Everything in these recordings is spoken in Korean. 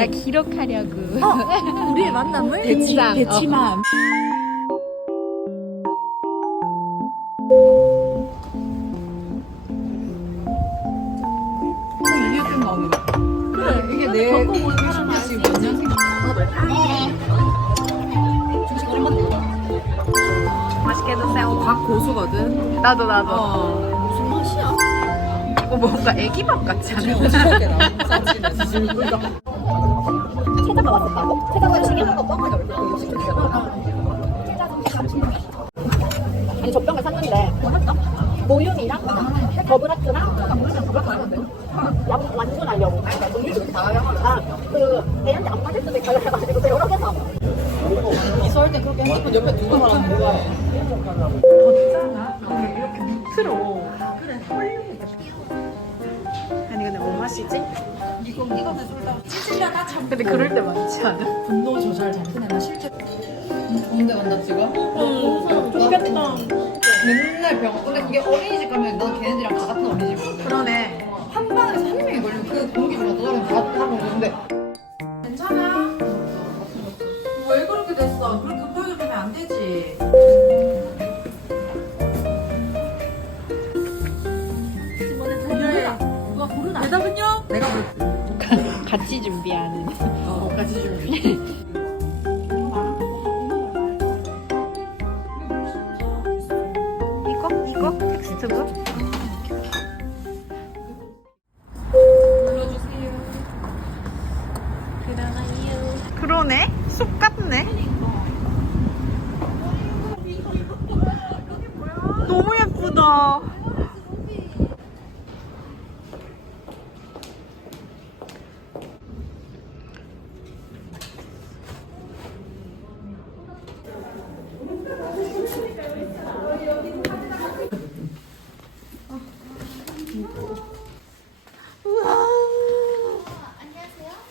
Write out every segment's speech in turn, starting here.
나 기록하려고. 우리의 만남을. 이게 내? 맛있게 드세요. 닭 고수거든. 나도 나도. 어. 무슨 맛이야? 이거 뭔가 애기밥 같지 않아? 어떻게 나 사진에 지금 그러니까 체자가 왔었다고? 체자가 음식이 하나도 뻥하게 얼굴 음식 체자 음식. 아니 젖병을 샀는데 뭐? 모윤이랑 버블하트랑 양 완전하려고 아그 애한테 안 맞을 수도 있다 그래가지고 여러 개 사. 이사할 때 그렇게 핸드폰 옆에 두고 말하는 거야. 아니 근데 뭐 마시지? 이거 이거 찌질려다 참. 근데 그럴 때 많지 않아? 분노 조절 잘 해내나 실제. 좋은데 간다 지금? 응. 좋겠다. 맨날 병원. 근데 그게 어린이집 가면 난 걔네들이랑 다 같은 어린이집이거든. 그러네. 한 반에서 한 명이 걸리면 그 공기 좋아. 너랑 다 하고 오는데. 같이 준비하는. 어, 같이 준비.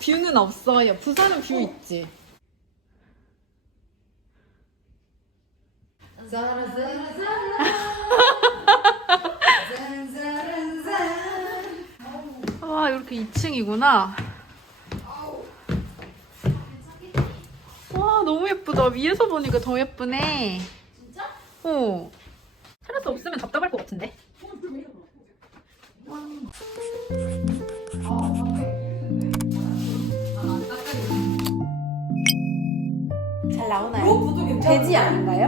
뷰는 없어요. 부산은 뷰 있지. 와 이렇게 2층이구나. 와 너무 예쁘다. 위에서 보니까 더 예쁘네. 진짜? 어. 테라스 없으면 답답할 것 같은데. 잘 나오나요? 로프도 괜찮아. 돼지 아닌가요?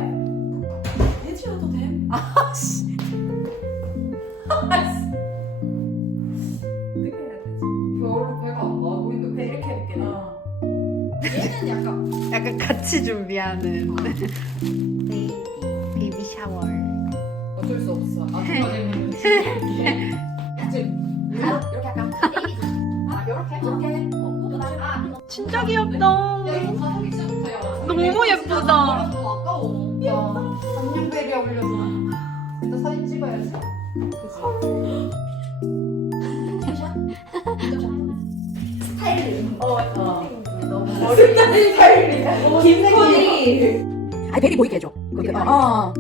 돼지여도 돼. 아씨. 어떻게 해야 되지? 별로 배가 안 나와 보이는데. 배 이렇게 이렇게. 어. 얘는 약간 약간 같이 준비하는 베이비, 베이비 샤워. 어쩔 수 없어. 아줌마들은 이제 이렇게 약간 아 이렇게 이렇게 어, 아 진짜 귀엽다. 너무 예쁘다. 너무 아까워. 야, 삼년배리야 올려서. 일단 사진 찍어야지. 그치? 스타일링. 어, 어. 너무 어린 스타일이. 김코디. 아 베리 보이게 해줘. 그렇게. 어.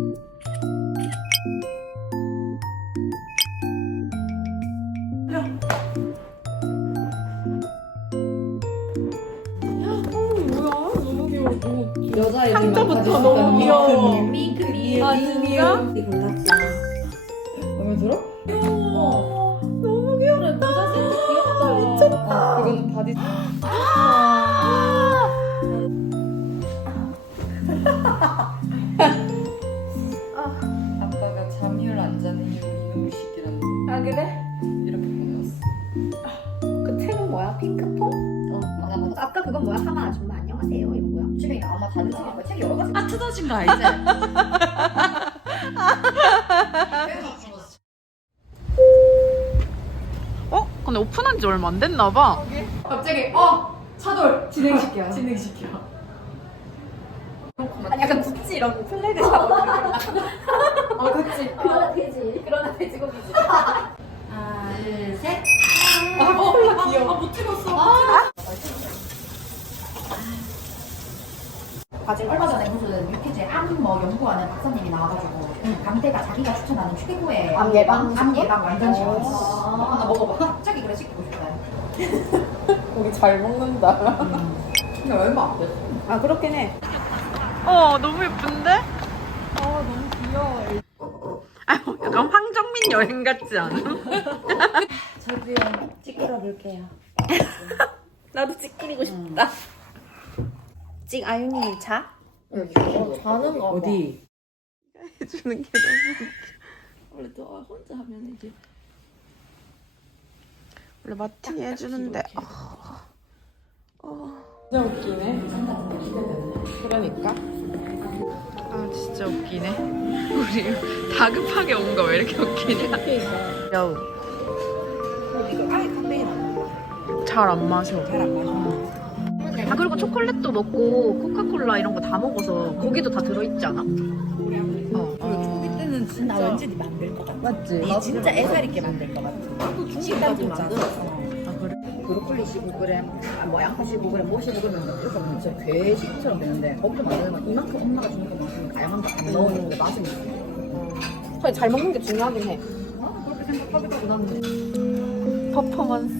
여자애들 상자부터 너무 귀여워. 밍크미. 아, 진짜? 마음에 들어? 너무 귀엽다. 귀엽다. 미쳤다. 이건 바디. 아빠가 잠을 안 자는 이유 이놈의 새끼라는 거. 아 그래? 이렇게 보내왔어. 그 책은 뭐야? 핑크통? 어, 맞아, 맞아. 아까 그건 뭐야? 하마 아줌마 안녕하세요. 이거 다른 책일 거야. 책이 여러 가지. 아 뜯어진 거 알지? 어? 근데 오픈한 지 얼마 안 됐나 봐. 갑자기 어 차돌 진행시켜. 진행시켜. 아니 약간 구찌 이런 플래그 샤워. 어 그치. 그러나 돼지. 그러나 돼지고기지. 하나, 둘, 셋. 아 콜라 귀여워. 아 못 찍었어. 아 직 얼마 전에 무슨 유퀴즈에 암뭐 연구하는 박사님이 나와가지고 강태가 자기가 추천하는 최고의 암 예방 암 예방 완전 시원했어. 나 먹어봐. 갑자기 그래 찍고 싶다. 고기 잘 먹는다. 근데 얼마 안 돼. 아 그렇긴 해. 어 너무 예쁜데? 아 너무 귀여워. 아 약간 황정민 여행 같지 않아? 저도요. 찌끄러 볼게요. 나도 찍그리고 싶다. 찍 아윤이 자? 자는 거 어디? 해주는 게 너무. 원래 너 혼자 하면 이제 원래 마틴이 해주는데. 진짜 웃기네. 그러니까. 아 진짜 웃기네. 우리 다급하게 온 거 왜 이렇게 웃기냐? 야우. 이거 아예 카페인 잘안 마셔. 잘안 마셔. 아 그리고 초콜릿도 먹고 코카콜라 이런 거 다 먹어서 고기도 다 들어있지 않아? 어. 그때는 진짜 나 왠지 네 만들 것 같아. 맞지? 네 진짜 애살 있게 만들 것 같아. 나도 식단 좀 만들었어. 아 그래? 브로콜리 15g, 뭐 양파 15g, 뭐 15g 이렇게 하면 진짜 괴식처럼 되는데 거기서 만들면 이만큼 엄마가 주는 것만큼 다양한 거안 넣었는데 맛은 있어. 그래 잘 먹는 게 중요하긴 해. 나는 그렇게 생각하기도 하고 나는 퍼포먼스.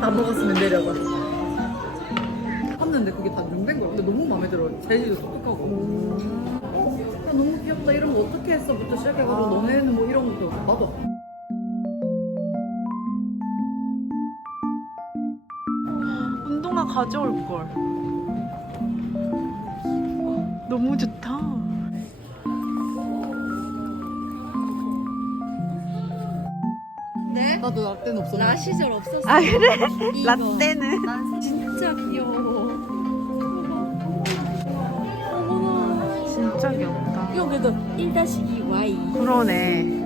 다 먹었으면 내려가. 샀는데 그게 다 능된 거야. 근데 너무 마음에 들어. 재질도 똑똑하고. 야, 너무 귀엽다. 이런 거 어떻게 했어?부터 시작해가지고 너네는 뭐 이런 것도 나도. 운동화 가져올 걸. 너무 좋다. 나도 나 때는 없었는데. 나 시절 없었어. 아 그래? 이거. 라떼는? 난 진짜 귀여워. 여기도 1-2Y. 그러네.